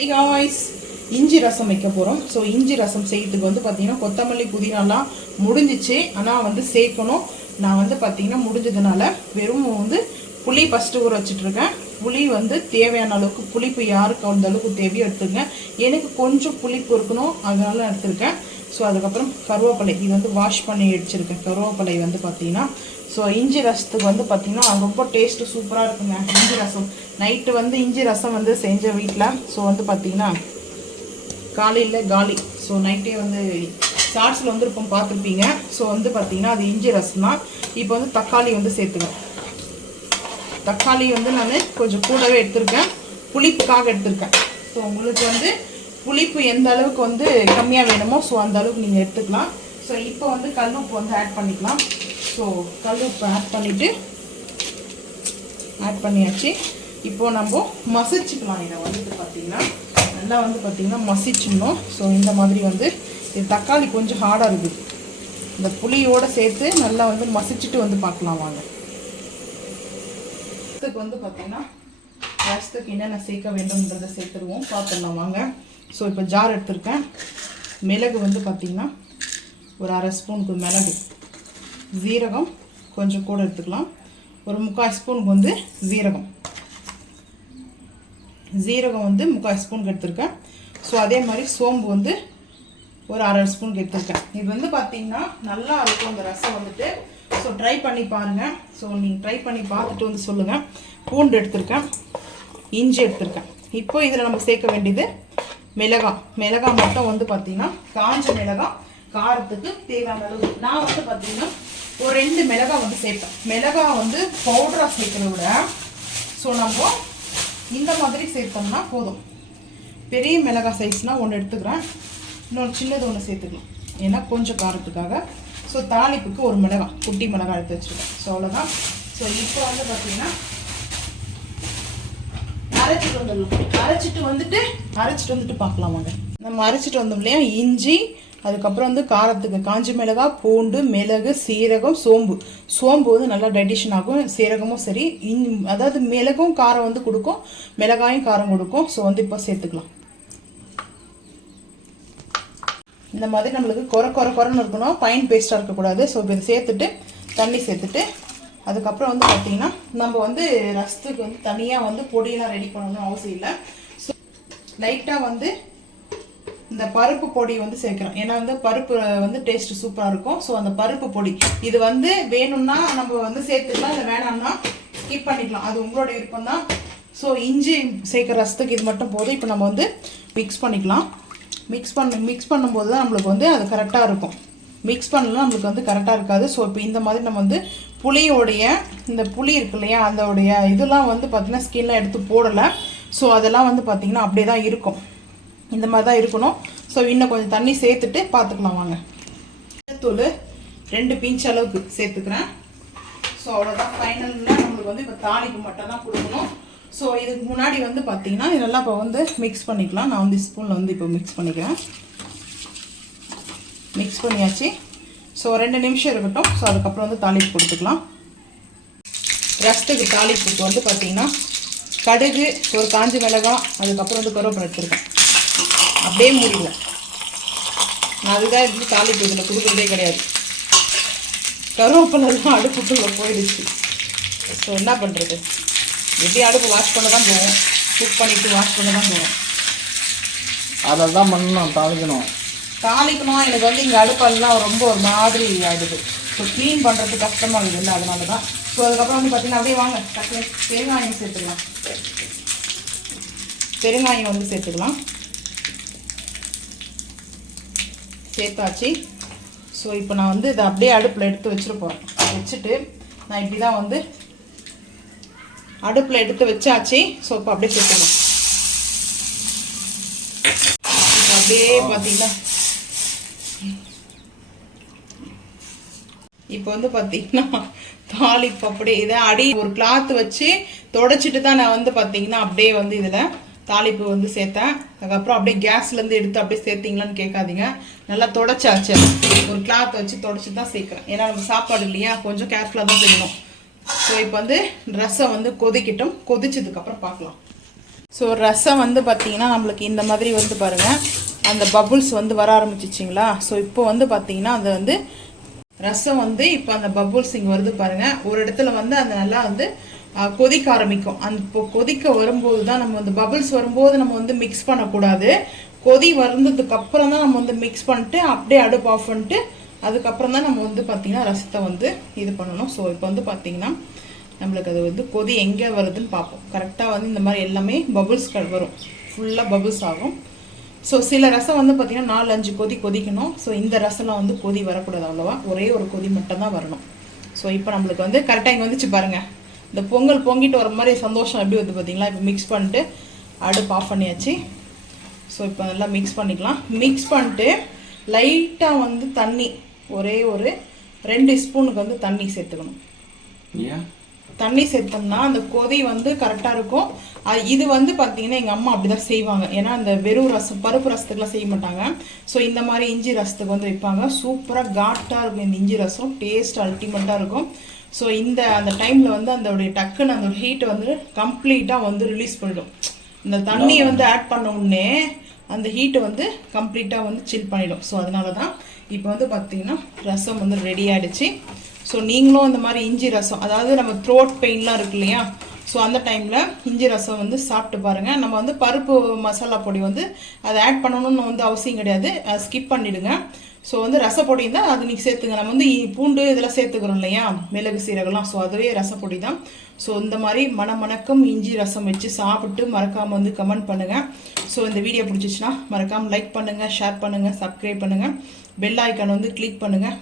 Hey guys, இஞ்சி ரசம் வைக்க போகிறோம். ஸோ இஞ்சி ரசம் செய்யறதுக்கு வந்து பார்த்தீங்கன்னா கொத்தமல்லி புதினாலாம் முடிஞ்சிச்சு. ஆனால் வந்து சேர்க்கணும். நான் வந்து பார்த்தீங்கன்னா முடிஞ்சதுனால வெறும் வந்து புளி ஃபஸ்ட்டு ஊற வச்சுட்ருக்கேன். புளி வந்து தேவையான அளவுக்கு புளிப்பு யாருக்கு அந்த அளவுக்கு தேவையோ எடுத்துருங்க. எனக்கு கொஞ்சம் புளிப்பு இருக்கணும், அதனால நான் எடுத்துருக்கேன். ஸோ அதுக்கப்புறம் கருவேப்பிலை, இது வந்து வாஷ் பண்ணி வச்சுருக்கேன். கருவேப்பிலை வந்து பார்த்தீங்கன்னா ஸோ இஞ்சி ரசத்துக்கு வந்து பார்த்திங்கன்னா ரொம்ப டேஸ்ட்டு சூப்பராக இருக்குங்க. இஞ்சி ரசம் நைட்டு வந்து இஞ்சி ரசம் வந்து செஞ்ச வீட்டில். ஸோ வந்து பார்த்திங்கன்னா காலையில் காலி. ஸோ நைட்டே வந்து ஷார்ட்ஸில் வந்து இருக்கும் பார்த்துருப்பீங்க. ஸோ வந்து பார்த்திங்கன்னா அது இஞ்சி ரசம் தான். இப்போ வந்து தக்காளி வந்து சேர்த்துவேன். தக்காளி வந்து நான் கொஞ்சம் கூடவே எடுத்திருக்கேன், புளிப்புக்காக எடுத்திருக்கேன். ஸோ உங்களுக்கு வந்து புளிப்பு எந்த அளவுக்கு வந்து கம்மியாக வேணுமோ ஸோ அந்த அளவுக்கு நீங்கள் எடுத்துக்கலாம். ஸோ இப்போ வந்து கல் உப்பு வந்து ஆட் பண்ணிக்கலாம். ஸோ கல் உப்பு ஆட் பண்ணியாச்சு. இப்போது நம்ம மசிச்சுக்கலாம். இதை வந்துட்டு பார்த்திங்கன்னா நல்லா வந்து பார்த்திங்கன்னா மசிச்சிடணும். ஸோ இந்த மாதிரி வந்து இது தக்காளி கொஞ்சம் ஹார்டாக இருக்குது. இந்த புளியோடு சேர்த்து நல்லா வந்து மசிச்சுட்டு வந்து பார்க்கலாம் வாங்க. இதுக்கு வந்து பார்த்திங்கன்னா ரசத்துக்கு என்னென்ன சேர்க்க வேண்டும்ன்றதை சேர்த்துருவோம், பார்த்துடலாம் வாங்க. ஸோ இப்போ ஜார் எடுத்துருக்கேன். மிளகு வந்து பார்த்திங்கன்னா ஒரு அரை ஸ்பூனுக்கு மிளகு, ஜீரகம் கொஞ்சம் கூட எடுத்துக்கலாம். ஒரு 3/4 ஸ்பூனுக்கு வந்து ஜீரகம் வந்து 3/4 ஸ்பூனுக்கு எடுத்துருக்கேன். ஸோ அதே மாதிரி சோம்பு வந்து ஒரு அரை ஸ்பூனுக்கு எடுத்துருக்கேன். இது வந்து பார்த்திங்கன்னா நல்லா இருக்கும் இந்த ரசம் வந்துட்டு. ஸோ ட்ரை பண்ணி பாருங்கள். ஸோ நீங்கள் ட்ரை பண்ணி பார்த்துட்டு வந்து சொல்லுங்கள். பூண்டு எடுத்துருக்கேன், இஞ்சி எடுத்துருக்கேன். இப்போ இதில் நம்ம சேர்க்க வேண்டியது மிளகாய் மட்டும் வந்து பார்த்திங்கன்னா காஞ்ச மிளகாய் காரத்துக்கு தேவையான அளவு. நான் வந்து பார்த்திங்கன்னா ஒரு 2 மிளகாய் வந்து சேர்ப்பேன். மிளகாய் வந்து பவுடராக சேர்க்கிறத விட ஸோ நம்ம இந்த மாதிரி சேர்த்தோம்னா போதும். பெரிய மிளகாய் சைஸ்னால் ஒன்று எடுத்துக்கிறேன், இன்னொரு சின்னது ஒன்று சேர்த்துக்கலாம், ஏன்னா கொஞ்சம் காரத்துக்காக. ஸோ தாளிப்புக்கு ஒரு மிளகாய், குட்டி மிளகாய் எடுத்து வச்சுருக்கேன். ஸோ அவ்வளோதான். ஸோ இப்போ வந்து பார்த்திங்கன்னா அரைச்சிட்டு வந்துட்டு பார்க்கலாம் வாங்க. நம்ம அரைச்சிட்டு வந்தோம் இல்லையா இஞ்சி, அதுக்கப்புறம் வந்து காரத்துக்கு காஞ்ச மிளகாய், பூண்டு, மிளகு, சீரகம், சோம்பு வந்து நல்லா டைஜஷன் ஆகும். சீரகமும் சரி, அதாவது மிளகும் காரம் வந்து கொடுக்கும், மிளகாயும் காரம் கொடுக்கும். ஸோ வந்து இப்போ சேர்த்துக்கலாம். இந்த மாதிரி நம்மளுக்கு குறைன்னு இருக்கணும், ஃபைன் பேஸ்ட்டாக இருக்கக்கூடாது. ஸோ இப்போ இதை சேர்த்துட்டு தண்ணி சேர்த்துட்டு அதுக்கப்புறம் வந்து பார்த்திங்கன்னா நம்ம வந்து ரசத்துக்கு வந்து தனியாக வந்து பொடியெல்லாம் ரெடி பண்ணணும்னு அவசியம் இல்லை. ஸோ லைட்டாக வந்து இந்த பருப்பு பொடி வந்து சேர்க்குறோம், ஏன்னா வந்து பருப்பு வந்து டேஸ்ட் சூப்பராக இருக்கும். ஸோ அந்த பருப்பு பொடி இது வந்து வேணும்னா நம்ம வந்து சேர்த்துக்கலாம், இல்லை வேணாம்னா ஸ்கிப் பண்ணிக்கலாம், அது உங்களோட விருப்பம் தான். ஸோ இஞ்சி சேர்க்குற ரசத்துக்கு இது மட்டும் போதும். இப்போ நம்ம வந்து மிக்ஸ் பண்ணிக்கலாம். மிக்ஸ் பண்ணும்போது தான் நம்மளுக்கு வந்து அது கரெக்டாக இருக்கும். மிக்ஸ் பண்ணலாம் நம்மளுக்கு வந்து கரெக்டாக இருக்காது. ஸோ இப்போ இந்த மாதிரி நம்ம வந்து புளியோடைய இந்த புளி இருக்கு இல்லையா, அதோடைய இதெல்லாம் வந்து பார்த்திங்கன்னா ஸ்கின்லாம் எடுத்து போடலை. ஸோ அதெல்லாம் வந்து பார்த்திங்கன்னா அப்படியே தான் இருக்கும், இந்த மாதிரி தான் இருக்கணும். ஸோ இன்னும் கொஞ்சம் தண்ணி சேர்த்துட்டு பார்த்துக்கலாம் வாங்க. தூள் 2 பிஞ்ச் அளவுக்கு சேர்த்துக்கிறேன். ஸோ அவ்வளோதான். ஃபைனலில் நம்மளுக்கு வந்து இப்போ தாளிப்பு மட்டும் தான் கொடுக்கணும். ஸோ இதுக்கு முன்னாடி வந்து பார்த்திங்கன்னா இதெல்லாம் இப்போ வந்து மிக்ஸ் பண்ணிக்கலாம். நான் வந்து ஸ்பூனில் வந்து இப்போ மிக்ஸ் பண்ணிக்கிறேன். மிக்ஸ் பண்ணியாச்சு. ஸோ 2 நிமிஷம் இருக்கட்டும். ஸோ அதுக்கப்புறம் வந்து தாளிப்பு கொடுத்துக்கலாம். ரசத்துக்கு தாளிப்புக்கு வந்து பார்த்திங்கன்னா கடுகு, ஒரு காஞ்ச மிளகாய், அதுக்கப்புறம் வந்து கருவேப்பிலை எடுத்துருக்கேன். அப்படியே மூடிடுவேன். நான் அதுதான் இருந்து தாளிப்பு இதில் கொடுக்குறதே கிடையாது. கருவேப்பிலாம் அடுப்புக்குள்ளே போயிடுச்சு. ஸோ என்ன பண்ணுறது, எப்படி அடுப்பு வாஷ் பண்ண தான் போவோம், குக் பண்ணிவிட்டு வாஷ் பண்ண தான் போவோம். அதை தான் பண்ணணும், தாளிக்கணும். எனக்கு வந்து இங்கே அடுப்பெல்லாம் ரொம்ப ஒரு மாதிரி ஆகிடுது. ஸோ க்ளீன் பண்ணுறது கஷ்டமாக இருக்குது இல்லை, அதனால தான். ஸோ அதுக்கப்புறம் வந்து பார்த்திங்கன்னா அப்படியே வாங்க பெருங்காயம் சேர்த்துக்கலாம். பெருங்காயம் வந்து சேர்த்துக்கலாம். சேர்த்தாச்சு. ஸோ இப்போ நான் வந்து இதை அப்படியே அடுப்பில் எடுத்து வச்சுட்டு நான் இப்படி தான் வந்து அடுப்பில் எடுத்து வச்சாச்சு. ஸோ இப்போ அப்படியே சேர்த்துக்கலாம். இப்போ அப்படியே பார்த்தீங்கன்னா இப்போ வந்து பார்த்தீங்கன்னா தாளிப்பு அப்படியே இதை அடி ஒரு கிளாத் வச்சு தொடச்சிட்டு தான் நான் வந்து பார்த்தீங்கன்னா அப்படியே வந்து இதில் தாளிப்பு வந்து சேர்த்தேன். அதுக்கப்புறம் அப்படியே கேஸ்லேருந்து எடுத்து அப்படியே சேர்த்திங்களான்னு கேட்காதீங்க. நல்லா தொடச்சாச்சு, ஒரு கிளாத் வச்சு தொடச்சி தான் சேர்க்குறேன். ஏன்னா நம்ம சாப்பாடு இல்லையா, கொஞ்சம் கேர்ஃபுல்லாக தான் செய்யணும். ஸோ இப்போ வந்து ரசம் வந்து கொதிக்கட்டும். கொதிச்சதுக்கப்புறம் பார்க்கலாம். ஸோ ரசம் வந்து பார்த்தீங்கன்னா நம்மளுக்கு இந்த மாதிரி வந்து பாருங்கள் அந்த பபுள்ஸ் வந்து வர ஆரம்பிச்சிச்சிங்களா. ஸோ இப்போ வந்து பார்த்தீங்கன்னா அது வந்து ரசம் வந்து இப்போ அந்த பபுள்ஸ் இங்கே வருது பாருங்கள். ஒரு இடத்துல வந்து அந்த நல்லா வந்து கொதிக்க ஆரம்பிக்கும். அந்த இப்போ கொதிக்க வரும்போது தான் நம்ம வந்து பபுள்ஸ் வரும்போது நம்ம வந்து மிக்ஸ் பண்ணக்கூடாது. கொதி வந்ததுக்கு அப்புறம் தான் நம்ம வந்து மிக்ஸ் பண்ணிட்டு அப்படியே அடுப்பு ஆஃப் பண்ணிட்டு அதுக்கப்புறம் தான் நம்ம வந்து பார்த்திங்கன்னா ரசத்தை வந்து இது பண்ணணும். ஸோ இப்போ வந்து பார்த்திங்கன்னா நம்மளுக்கு அது வந்து கொதி எங்கே வருதுன்னு பார்ப்போம். கரெக்டாக வந்து இந்த மாதிரி எல்லாமே பபுள்ஸ் வரும், ஃபுல்லாக பபுள்ஸ் ஆகும். ஸோ சில ரசம் வந்து பார்த்திங்கன்னா 4-5 கொதி கொதிக்கணும். ஸோ இந்த ரசம்லாம் வந்து கொதி வரக்கூடாது, அவ்வளோவா ஒரே ஒரு கொதி மட்டும் தான் வரணும். ஸோ இப்போ நம்மளுக்கு வந்து கரெக்டாக இங்கே வந்துச்சு பாருங்கள். இந்த பொங்கல் பொங்கிட்டு வர மாதிரி சந்தோஷம் எப்படி வந்து பார்த்திங்களா. இப்போ மிக்ஸ் பண்ணிட்டு அடுப்பு ஆஃப் பண்ணியாச்சு. ஸோ இப்போ நல்லா மிக்ஸ் பண்ணிக்கலாம். மிக்ஸ் பண்ணிட்டு லைட்டாக வந்து தண்ணி ஒரே ஒரு 2 ஸ்பூனுக்கு வந்து தண்ணி சேர்த்துக்கணும். தண்ணி சேர்த்தோம்னா அந்த கொதி வந்து கரெக்டாக இருக்கும். இது வந்து பார்த்தீங்கன்னா எங்கள் அம்மா அப்படி தான் செய்வாங்க. ஏன்னா அந்த வெறும் ரசம் பருப்பு ரசத்துக்குலாம் செய்ய மாட்டாங்க. ஸோ இந்த மாதிரி இஞ்சி ரசத்துக்கு வந்து வைப்பாங்க. சூப்பராக காட்டாக இருக்கும் இந்த இஞ்சி ரசம், டேஸ்ட் அல்டிமேட்டாக இருக்கும். ஸோ அந்த டைமில் வந்து அதோடைய டக்குன்னு அந்த ஹீட்டை வந்து கம்ப்ளீட்டாக வந்து ரிலீஸ் பண்ணிடும். இந்த தண்ணியை வந்து ஆட் பண்ண உடனே அந்த ஹீட்டை வந்து கம்ப்ளீட்டாக வந்து சில் பண்ணிடும். ஸோ அதனால தான் இப்போ வந்து பார்த்தீங்கன்னா ரசம் வந்து ரெடி ஆகிடுச்சு. ஸோ நீங்களும் இந்த மாதிரி இஞ்சி ரசம், அதாவது நம்ம த்ரோட் பெயின்லாம் இருக்கு இல்லையா, ஸோ அந்த டைமில் இஞ்சி ரசம் வந்து சாப்பிட்டு பாருங்கள். நம்ம வந்து பருப்பு மசாலா பொடி வந்து அதை ஆட் பண்ணணும்னு வந்து அவசியம் கிடையாது, ஸ்கிப் பண்ணிவிடுங்க. ஸோ வந்து ரசப்பொடி தான் அது நீங்கள் சேர்த்துங்க. நம்ம வந்து பூண்டு இதெல்லாம் சேர்த்துக்கிறோம் இல்லையா, மிளகு சீரகம்லாம், ஸோ அதுவே ரசப்பொடி தான். ஸோ இந்த மாதிரி மணக்கும் இஞ்சி ரசம் வச்சு சாப்பிட்டு மறக்காமல் வந்து கமெண்ட் பண்ணுங்கள். ஸோ இந்த வீடியோ பிடிச்சிச்சுன்னா மறக்காமல் லைக் பண்ணுங்கள், ஷேர் பண்ணுங்கள், சப்ஸ்கிரைப் பண்ணுங்கள், பெல் ஐக்கான் வந்து கிளிக் பண்ணுங்கள்.